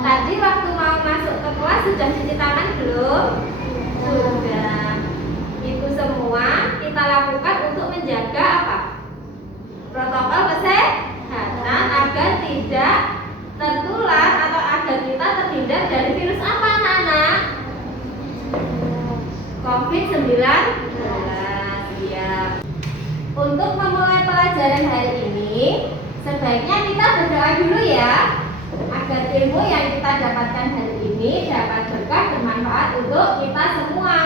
Tadi waktu mau masuk ke kelas sudah cuci tangan belum? Sudah. Itu semua kita lakukan untuk menjaga apa? Protokol kesehatan agar tidak tertular atau agar kita terhindar dari virus apa anak-anak? COVID-19. Ya. Untuk memulai pelajaran hari ini, sebaiknya kita berdoa dulu ya, agar ilmu yang kita dapatkan hari ini dapat berkah bermanfaat untuk kita semua.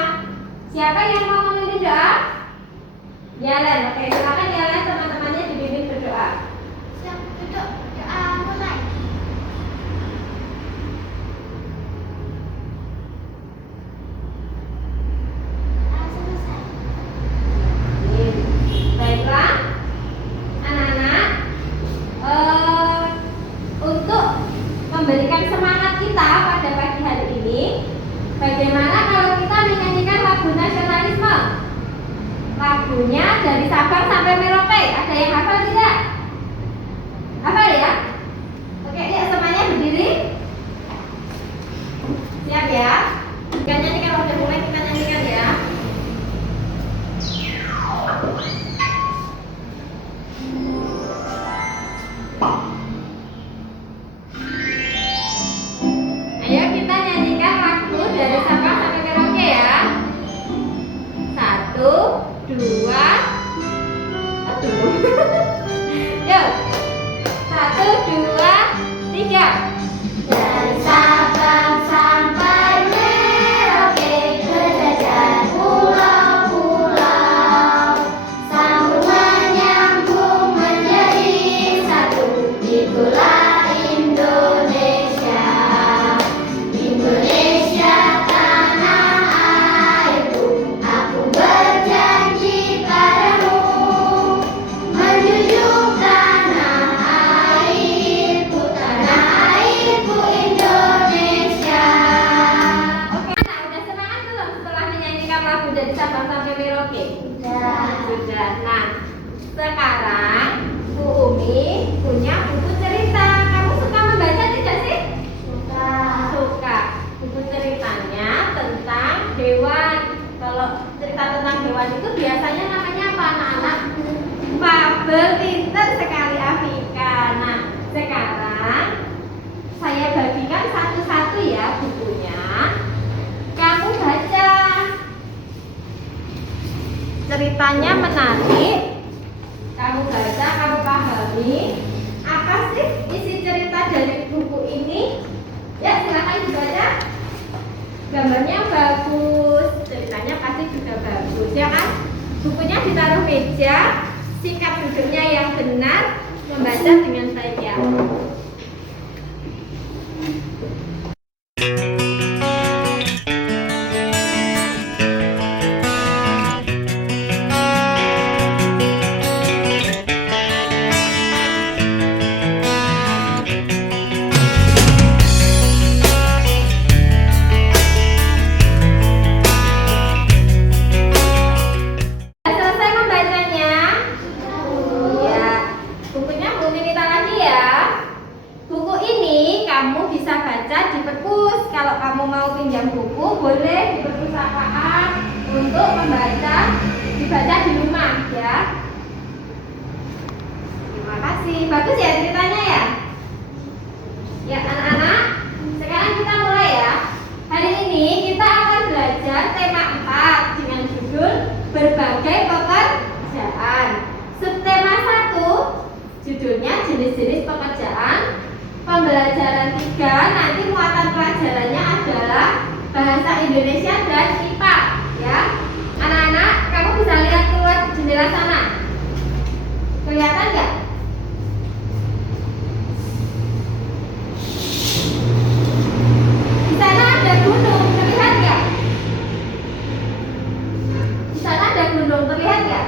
Siapa yang mau memimpin doa? Yalen, oke, silakan Yalen, teman-temannya dibimbing berdoa. Siap, duduk, doa mulai. Selesai. Baiklah, anak-anak, untuk memberikan semangat kita pada pagi hari ini, bagaimana kalau kita menyanyikan lagu nasionalisme? Lagunya dari Sabang sampai Merauke. Ada yang hafal tidak? Hafal ya? Oke, yuk semuanya berdiri. Siap ya? Kita nyanyikan, kalau udah mulai kita nyanyikan ya. Ayo kita nyanyikan lagu dari Sabang sampai Merauke ya. 1, 2, aduh. Yuk. 1, 2, 3. Dari Sabang sampai Merauke, berjajar pulau-pulau, sambung menyambung menjadi satu. Itulah Indonesia. Indonesia tanah airku, aku berjanji padamu, menjunjung tanah airku Indonesia. Oke, anak udah semangat belum setelah menyanyikan lagu dari Sabang sampai Merauke? Sudah. Nah, sekarang Bu Umi punya buku cerita. Kamu suka membaca tidak sih? Suka. Buku ceritanya tentang hewan. Kalau cerita tentang hewan itu biasanya namanya apa anak-anak? Fabel. Pinter sekali Afika. Nah, sekarang saya bagikan satu-satu ya bukunya. Kamu baca. Ceritanya menarik. Kamu baca, kamu pahami. Apa sih isi cerita dari buku ini? Ya, silakan dibaca. Gambarnya bagus, ceritanya pasti juga bagus, ya kan? Bukunya ditaruh meja, sikap duduknya yang benar, membaca dengan baik ya. Selesai membacanya? Ya, bukunya belum minta lagi ya. Buku ini kamu bisa baca di perpus. Kalau kamu mau pinjam buku, boleh di perpustakaan untuk membaca, dibaca di rumah ya. Terima kasih. Bagus ya ceritanya ya? Ya anak-anak, sekarang kita mulai ya. Hari ini kita akan belajar tema 4 dengan judul berbagai pekerjaan. Subtema 1 judulnya jenis-jenis pekerjaan. Pembelajaran 3 nanti muatan pelajarannya adalah bahasa Indonesia dan IPA ya. Anak-anak, kamu bisa lihat keluar jendela sana. Kelihatan nggak? Di sana ada gunung, terlihat nggak? Di sana ada gunung, terlihat nggak?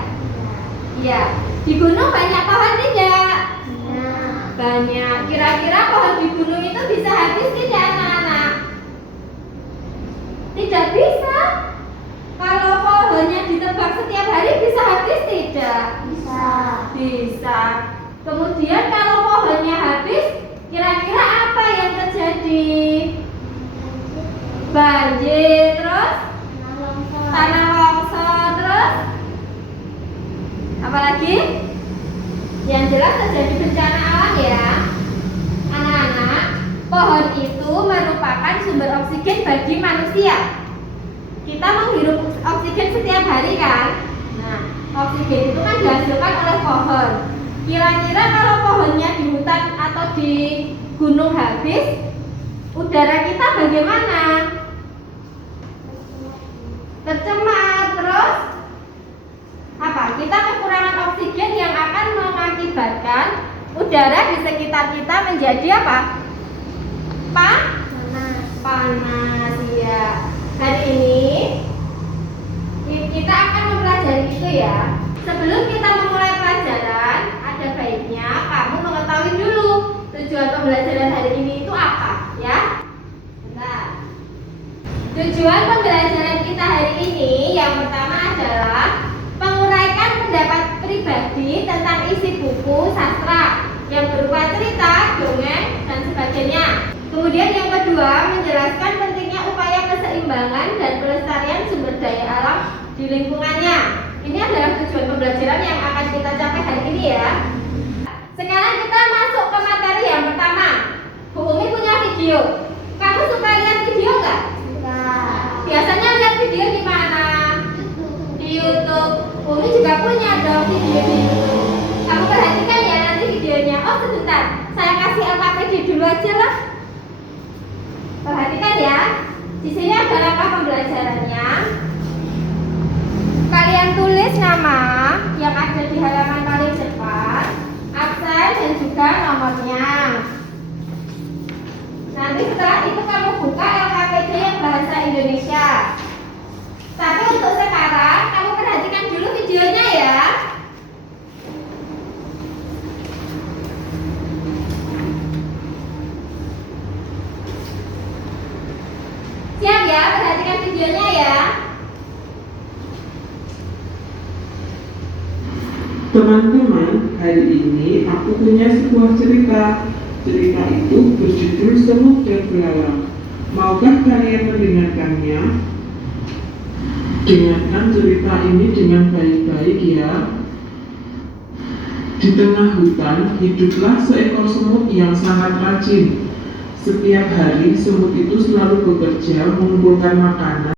Iya. Di gunung banyak pohon tidak? Banyak. Kira-kira pohon di gunung itu bisa habis tidak anak-anak? Tidak bisa. Kalau pohonnya ditebang setiap hari bisa habis tidak? Bisa. Bisa. banjir, terus tanah longsor, terus apalagi? Yang jelas terjadi bencana alam ya. Anak-anak, pohon itu merupakan sumber oksigen bagi manusia. Kita menghirup oksigen setiap hari kan? Nah, oksigen itu kan dihasilkan oleh pohon. Kira-kira kalau pohonnya di hutan atau di gunung habis, udara kita bagaimana? Tercemar. Terus apa? Kita kekurangan oksigen yang akan mengakibatkan udara di sekitar kita menjadi apa? Panas ya. Hari ini kita akan mempelajari itu ya. Sebelum kita memulai pelajaran, ada baiknya kamu mengetahui dulu tujuan pembelajaran hari ini itu apa ya. Bentar. Tujuan pembelajaran kita hari ini yang pertama adalah menguraikan pendapat pribadi tentang isi buku sastra yang berupa cerita, dongeng, dan sebagainya. Kemudian yang kedua, menjelaskan pentingnya upaya keseimbangan dan pelestarian sumber daya alam di lingkungannya. Ini adalah tujuan pembelajaran yang akan kita capai hari ini ya. Sekarang kita masuk ke materi yang pertama. Bu Umi punya video. Kamu suka lihat video nggak? Biasanya lihat video di mana? Di YouTube. Umi juga punya dong video di YouTube. Kamu perhatikan ya nanti videonya. Oh sebentar, saya kasih LKPD dulu aja lah. Perhatikan ya. Di sini ada langkah pembelajarannya. Kalian tulis nama yang ada di halaman paling depan, absen dan juga nomornya. Nanti setelah itu kamu buka LKPD yang bahasa Indonesia. Tapi untuk sekarang kamu perhatikan dulu videonya ya. Siap ya, perhatikan videonya ya. Teman-teman, hari ini aku punya sebuah cerita. Cerita itu berjudul Semut dan Belalang. Maukah kalian mendengarkannya? Dengarkan cerita ini dengan baik-baik ya. Di tengah hutan, hiduplah seekor semut yang sangat rajin. Setiap hari, semut itu selalu bekerja mengumpulkan makanan.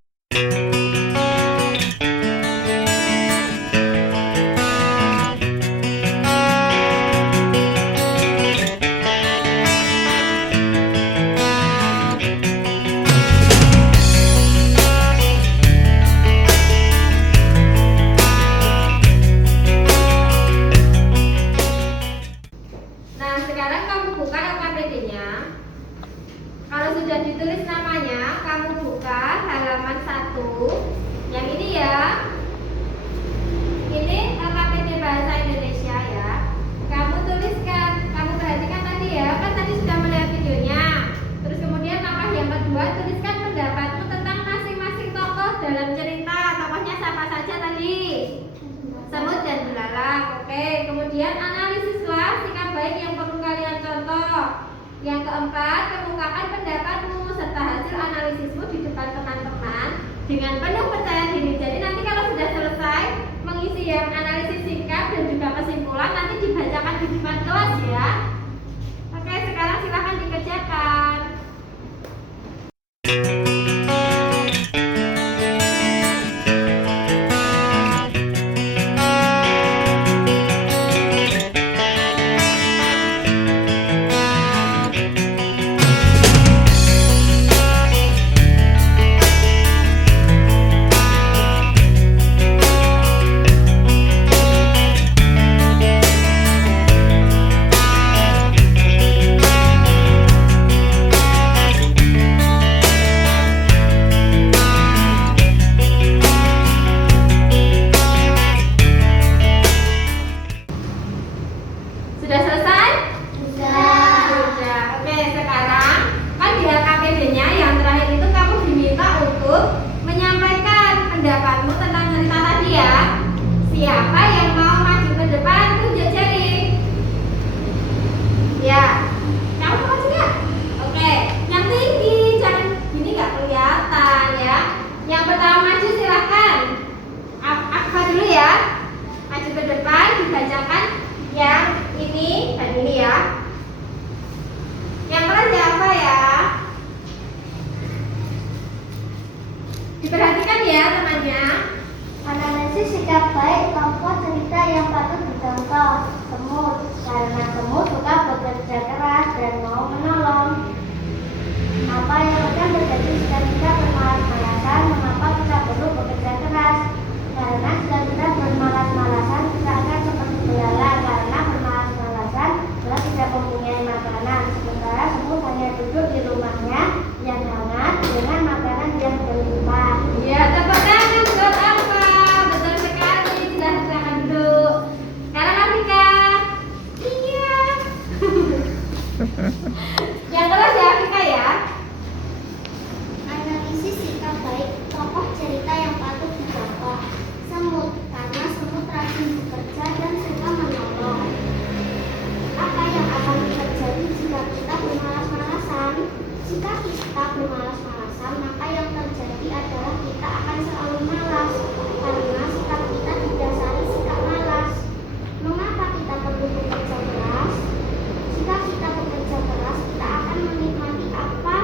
Nah, sekarang kamu buka LKPD-nya. Kalau sudah ditulis namanya, kamu buka halaman 1. Yang ini ya. Ini LKPD bahasa Indonesia ya. Kamu tuliskan, kamu perhatikan tadi ya, kan tadi sudah melihat videonya. Terus kemudian langkah yang kedua, tuliskan pendapatmu tentang masing-masing tokoh dalam cerita. Tokohnya siapa saja tadi? Semut dan belalang. Oke, kemudian analisislah sikap baik yang perlu kalian contoh. Yang keempat, kemukakan pendapatmu serta hasil analisismu di depan teman-teman dengan penuh percaya diri. Jadi nanti kalau sudah selesai mengisi yang analisis singkat dan juga kesimpulan, nanti dibacakan di depan kelas ya. Oke, sekarang silakan dikerjakan. ya temannya. Analisis sikap baik, kelompok cerita yang patut dicontoh. Semut, karena semut suka bekerja keras dan mau menolong. Apa yang akan terjadi jika kita bermalas-malasan? Mengapa kita perlu bekerja keras? Karena jika kita bermalas-malasan, kita akan seperti belalang. Karena bermalas-malasan, kita tidak mempunyai makanan. Sementara semut hanya duduk di rumahnya yang hangat dengan makanan yang berlimpah. Ya, tepuk tangan buat Alfa. Betul sekali. Silakan duduk. Sekarang Afika. Iya. Yang kelas ya Afika ya. Analisis sikap baik, tokoh cerita yang patut dicontoh. Semut, karena semut rajin bekerja dan suka menolong. Apa yang akan terjadi jika kita bermalas-malasan? Jika kita bermalas-malasan, maka yang terjadi adalah kita akan selalu malas, karena sikap kita didasari sikap malas. Mengapa kita perlu bekerja keras? Jika kita bekerja keras, kita akan menikmati apa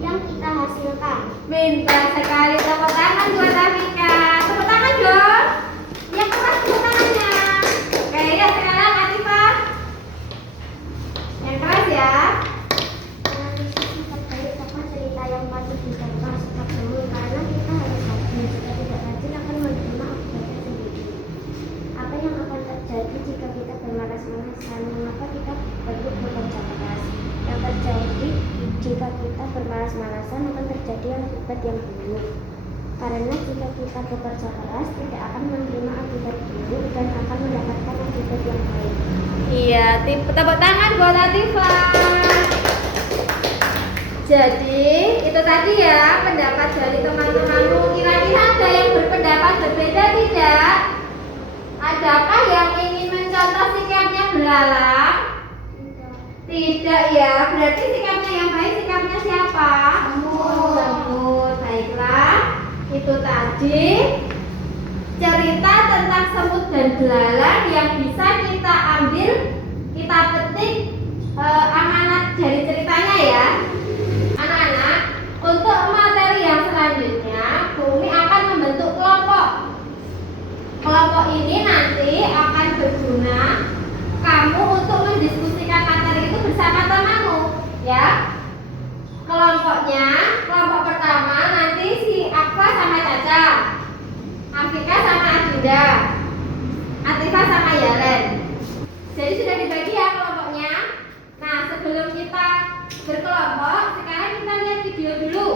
yang kita hasilkan. Pintar sekali, tepuk tangan buat Afika. Tepuk tangan dong. Yang keras tepuk tangannya. Oke, ya sekarang Atifah. Yang keras ya. Analisis sikap baik, tokoh cerita yang patut dicontoh. Sikap semut, karena kita harus rajin. Jika tidak rajin akan menerima akibatnya sendiri. Apa yang akan terjadi jika kita bermalas-malasan? Mengapa kita perlu bekerja keras? Yang terjadi jika kita bermalas-malasan akan terjadi akibat yang buruk. Karena jika kita bekerja keras tidak akan menerima akibat buruk dan akan mendapatkan akibat yang baik. Iya, tepuk tangan buat Atifah. Jadi, itu tadi ya pendapat dari teman-temanmu. Kira-kira ada yang berpendapat berbeda tidak? Adakah yang ingin mencontoh sikapnya belalang? Tidak ya, berarti sikapnya yang baik sikapnya siapa? Semut. Semut, baiklah. Itu tadi cerita tentang semut dan belalang yang bisa kita ambil, kita petik amanat dari ceritanya ya. Anak-anak, untuk materi yang selanjutnya, Bumi akan membentuk kelompok. Kelompok ini nanti akan berguna kamu untuk mendiskusikan materi itu bersama temanmu, ya. Kelompoknya, kelompok pertama nanti si Aqua sama Caca, Afika sama Adinda, Atifah sama Yaren. Jadi sudah dibagi ya kelompoknya. Nah, sebelum kita berkelompok, sekarang kita lihat video dulu.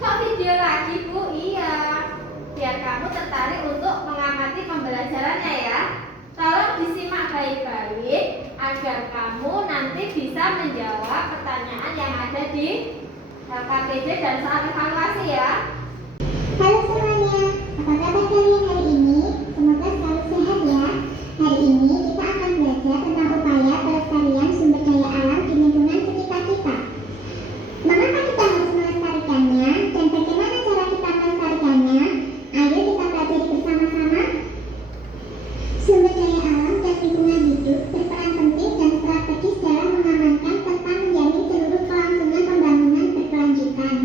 Kok video lagi, Bu? Iya, biar kamu tertarik untuk mengamati pembelajarannya ya. Tolong disimak baik-baik agar kamu nanti bisa menjawab pertanyaan yang ada di KPJ dan soal evaluasi ya. Halo semuanya, apa kabar kalian hari ini? Semoga selalu sehat ya. Hari ini kita akan belajar tentang upaya pelestarian sumber daya alam di lingkungan sekitar kita. Mengapa kita harus melestarikannya dan bagaimana cara kita melestarikannya? Ayo kita pelajari bersama-sama. Sumber daya alam dan lingkungan hidup berperan penting dan strategis dalam mengamankan serta menjamin seluruh kelangsungan pembangunan berkelanjutan.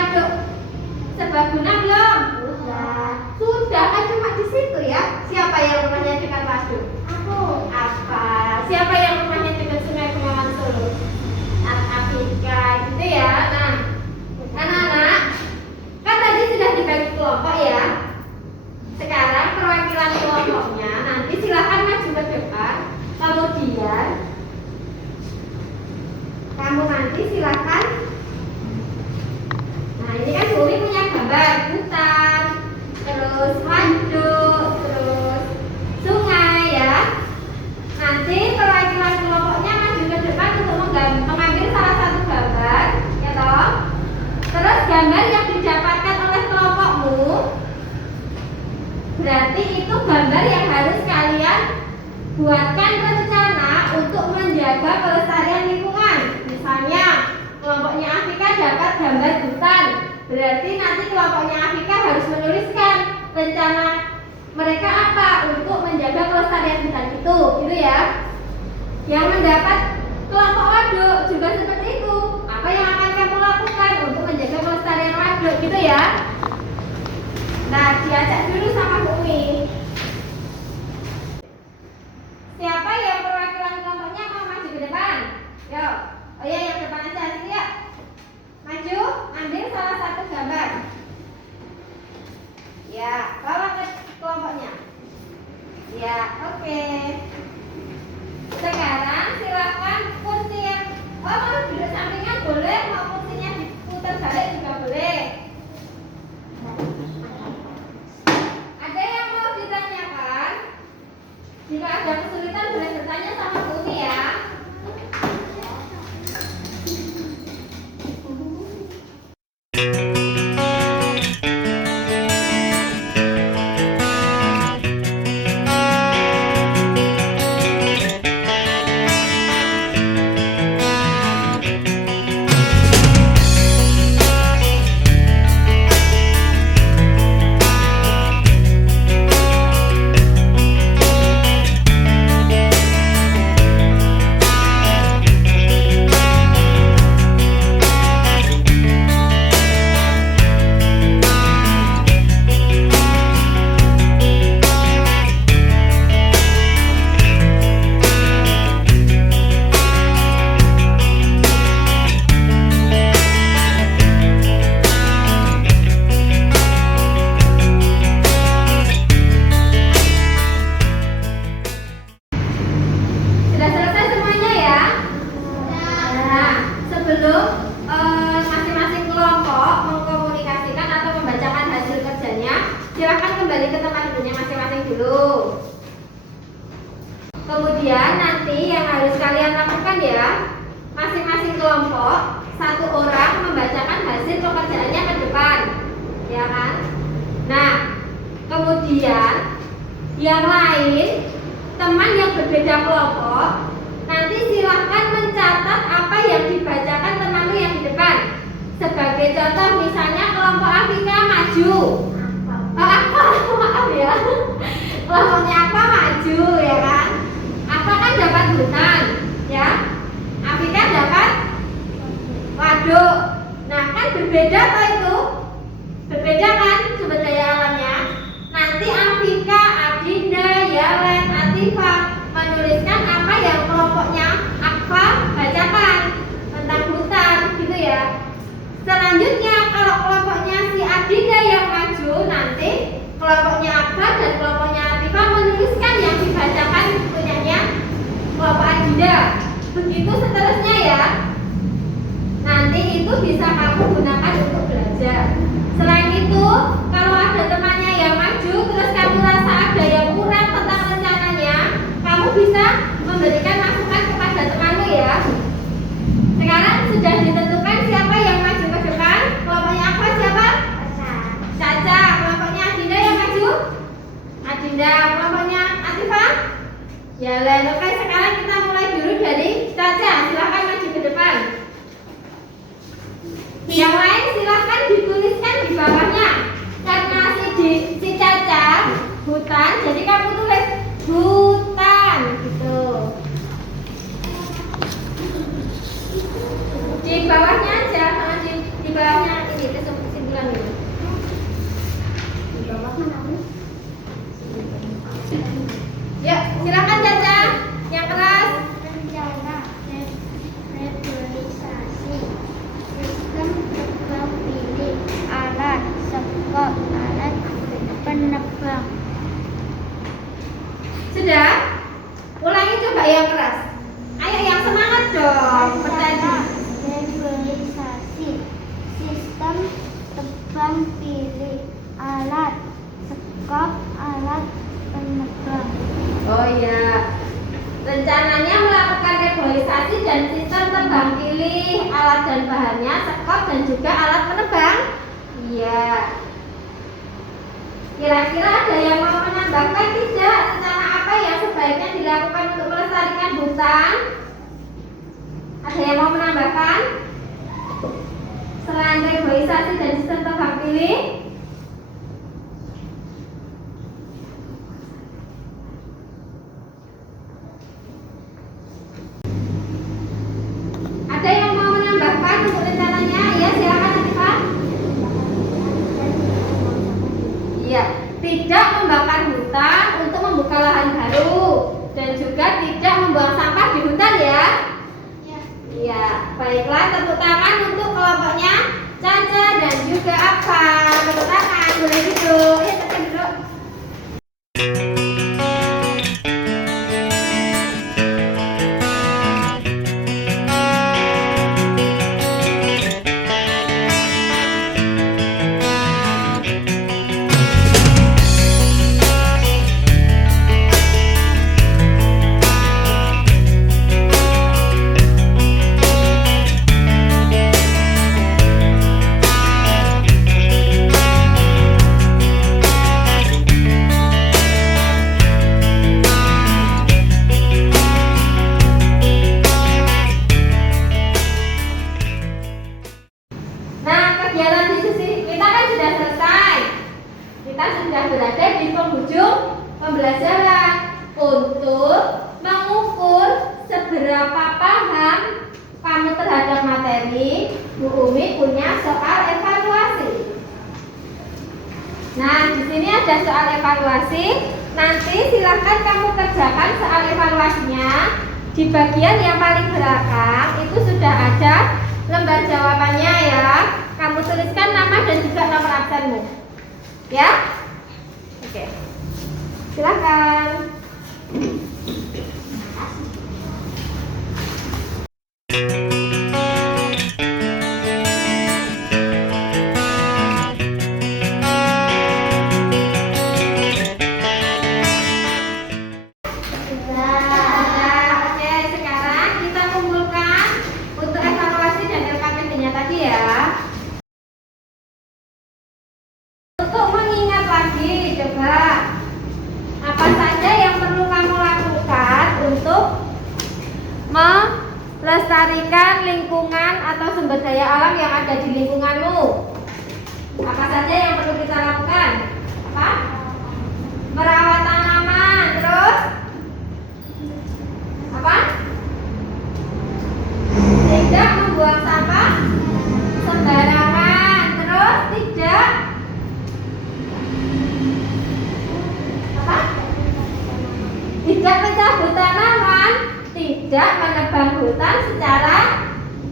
waduk serbaguna belum? Udah. Sudah, kan cuma di situ ya. Siapa yang rumahnya dekat waduk? Aku. Apa? Siapa yang rumahnya dekat Sungai Bengawan Solo? Afika, gitu ya. Nah, anak-anak, kan tadi sudah dibagi kelompok ya. Sekarang perwakilan kelompoknya nanti silakan maju ke depan. Kemudian kamu nanti silakan. Nah, ini kan Umi punya gambar hutan, terus waduk, terus sungai ya. Nanti perwakilan kelompoknya maju ke depan untuk mengambil salah satu gambar, ya toh. Terus gambar yang didapatkan oleh kelompokmu, berarti itu gambar yang harus kalian buatkan rencana untuk menjaga kelestarian lingkungan. Misalnya, kelompoknya Afika dapat gambar hutan, berarti nanti kelompoknya Afika harus menuliskan rencana mereka apa untuk menjaga kelestarian hutan itu, gitu ya. Yang mendapat kelompok waduk juga seperti itu. Apa yang akan kamu lakukan untuk menjaga kelestarian waduk, gitu ya. Nah, diajak dulu sama Bu Umi. Siapa yang perwakilan kelompoknya mau maju ke depan? Yo, oh ya, yang depan aja, sini ya. Maju, ambil salah satu gambar. Ya, bawa ke kelompoknya. Ya, oke. Sekarang silakan kursi yang mau duduk sampingan boleh, mau kursinya diputar balik juga boleh. Ada yang mau ditanyakan? Jika ada kesulitan boleh bertanya sama Bu Umi ya. Sudah selesai semuanya ya? Nah, sebelum masing-masing kelompok mengkomunikasikan atau membacakan hasil kerjanya, silakan kembali ke tempat duduknya masing-masing dulu. Kemudian nanti yang harus kalian lakukan ya, masing-masing kelompok satu orang membacakan hasil pekerjaannya ke depan, ya kan? Nah, kemudian yang lain, teman yang berbeda kelompok, nanti silahkan mencatat apa yang dibacakan temanmu yang di depan. Sebagai contoh, misalnya kelompok Afika maju. Maaf ya. Kelompoknya apa maju, ya kan? Apa kan dapat hutan, ya? Afika dapat waduk. Nah, kan berbeda toh itu? Berbeda kan sumber daya alamnya? Nanti Afika, Adinda, Yalen, Atifa menuliskan apa yang kelompoknya Akfa bacakan tentang hutan, gitu ya. Selanjutnya kalau kelompoknya si Adinda yang maju, nanti kelompoknya Akfa dan kelompoknya Atifa menuliskan yang dibacakan punyanya kelompok Adinda. Begitu seterusnya ya. Nanti itu bisa kamu gunakan untuk belajar. Selain itu, kalau ada temannya yang maju, terus kamu rasa ada yang kurang tentang rencananya, kamu bisa memberikan masukan kepada temanmu ya. Sekarang sudah ditentukan siapa yang maju ke depan. Kelompoknya apa siapa? Caca. Kelompoknya Adinda yang maju? Adinda. Kelompoknya Atifa? Yalen. Oke, sekarang kita mulai dulu dari Caca. Silahkan maju ke depan. Yang lain silahkan dituliskan di bawahnya. Karena si Caca hutan, jadi kamu tulis hutan gitu. Di bawahnya aja, di bawahnya ini pilih alat, sekop alat penerbang. Oh iya. Rencananya melakukan reboisasi dan sistem tebang pilih alat dan bahannya, sekop dan juga alat penebang. Iya. Kira-kira ada yang mau menambahkan tidak? Rencana apa yang sebaiknya dilakukan untuk melestarikan hutan? Ada yang mau menambahkan? Selain reboisasi dan sistem tebang pilih? Ada yang mau menambahkan untuk rencananya? Ya, silakan Pak. Iya, tidak membakar hutan untuk membuka lahan baru dan juga tidak membuang sampah di hutan ya. Iya, baiklah, tepuk tangan untuk kelompoknya Caca dan juga Apa. Tepuk tangan, boleh duduk. Ya, Caca duduk. Nah, kegiatan diskusi kita kan sudah selesai. Kita sudah berada di penghujung pembelajaran untuk mengukur seberapa paham kamu terhadap materi. Bu Umi punya soal evaluasi. Nah, di sini ada soal evaluasi. Nanti silahkan kamu kerjakan soal evaluasinya. Di bagian yang paling belakang itu sudah ada lembar jawabannya ya. Kamu tuliskan nama dan juga nomor absenmu. Ya? Oke. Silakan. Oke, sekarang kita kumpulkan untuk evaluasi dan LKPD-nya tadi ya. Untuk mengingat lagi, coba apa saja yang perlu kamu lakukan untuk melestarikan lingkungan atau sumber daya alam yang ada di lingkunganmu. Apa saja yang perlu kita lakukan? Apa? Merawat tanaman, terus apa? Tidak membuang sampah sembarangan, terus tidak apa? Tidak mencabut tanaman, tidak menebang hutan secara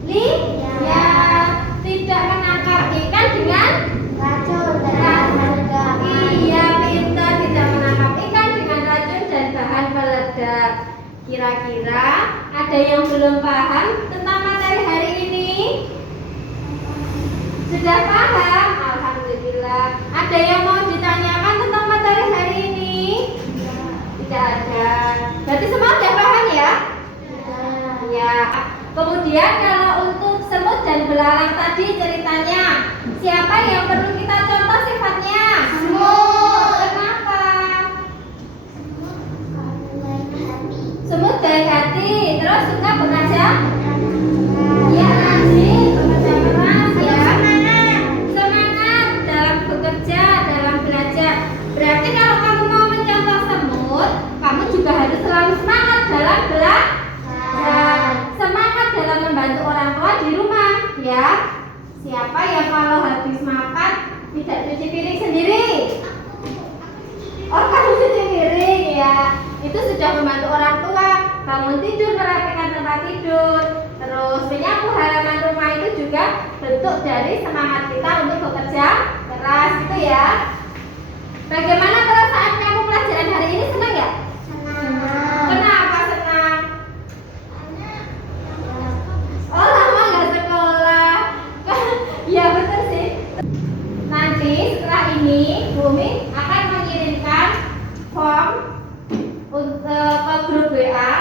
liar, tidak menangkap ikan dengan Racun dan racun. Iya, pintar, tidak menangkap ikan dengan racun dan bahan peledak. Kira-kira ada yang belum paham tentang materi hari ini? Sudah paham? Alhamdulillah. Ada yang mau ditanyakan tentang materi hari ini? Tidak ada. Berarti semua sudah paham ya? Ya. Kemudian kalau untuk semut dan belalang tadi ceritanya, siapa yang perlu kita contoh sifatnya? Semut. Kenapa? Semut baik hati, terus suka bekerja? Ya, rajin, bekerja keras ya. Semangat dalam bekerja, dalam belajar. Berarti kalau kamu mau mencontoh semut, kamu juga harus selalu semangat dalam belajar. Semangat dalam membantu orang tua di rumah ya. Siapa yang kalau habis makan tidak cuci piring sendiri? Oh, kamu cuci piring ya. Itu sudah membantu orang tua. Bangun tidur, merapikan tempat tidur, terus menyapu halaman rumah, itu juga bentuk dari semangat kita untuk bekerja keras itu ya. Bagaimana perasaan kamu pelajaran hari ini? Senang ya? Kenapa senang? Oh, lama nggak sekolah. Ya betul sih. Nanti nanti setelah ini Bu Umi akan mengirimkan form ke grup WA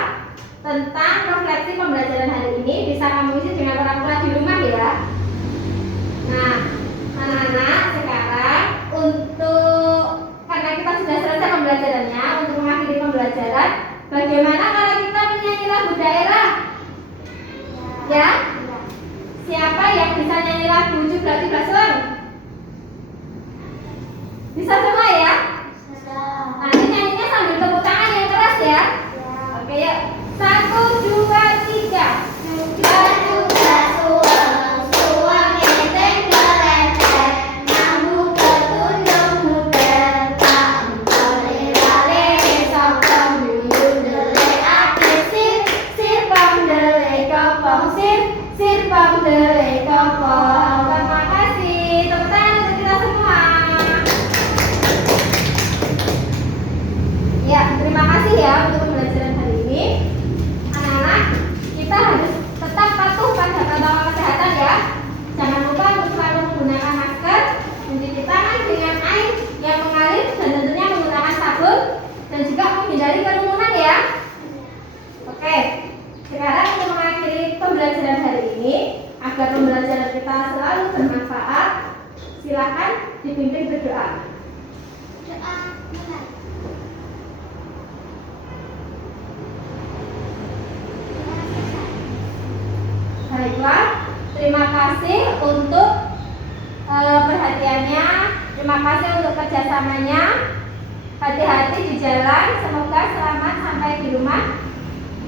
tentang refleksi pembelajaran hari ini. Bisa kamu isi dengan orang tua di rumah ya. Nah, anak-anak sekarang karena kita sudah selesai pembelajarannya, untuk mengakhiri pembelajaran, bagaimana kalau kita menyanyi lagu daerah? Ya? Siapa yang bisa nyanyi lagu 17 Sung? Bisa semua ya? Nanti nyanyinya sambil tepuk tangan yang keras ya. Oke yuk. 1, 2, 3. Juga suang, suang enteng kelentek, mambu ketunjuk muter, tak lale sokong dulu dele aktif sir pong dele kopong sir pong dele kopong. Terima kasih. Tepuk tangan untuk kita semua. Ya, terima kasih ya untuk pembelajaran hari ini. Anak-anak, kita harus tetap patuh pada protokol kesehatan ya. Jangan lupa untuk selalu menggunakan masker, mencuci tangan dengan air yang mengalir dan tentunya menggunakan sabun, dan juga menghindari kerumunan ya. Oke, sekarang untuk mengakhiri pembelajaran hari ini, agar pembelajaran kita selalu bermanfaat, silakan dipimpin berdoa. Doa mulai. Baiklah, terima kasih untuk perhatiannya, terima kasih untuk kerjasamanya. Hati-hati di jalan, semoga selamat sampai di rumah.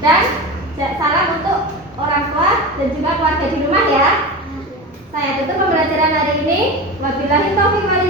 Dan salam untuk orang tua dan juga keluarga di rumah ya. Saya tutup pembelajaran hari ini. Wabillahi taufiq wal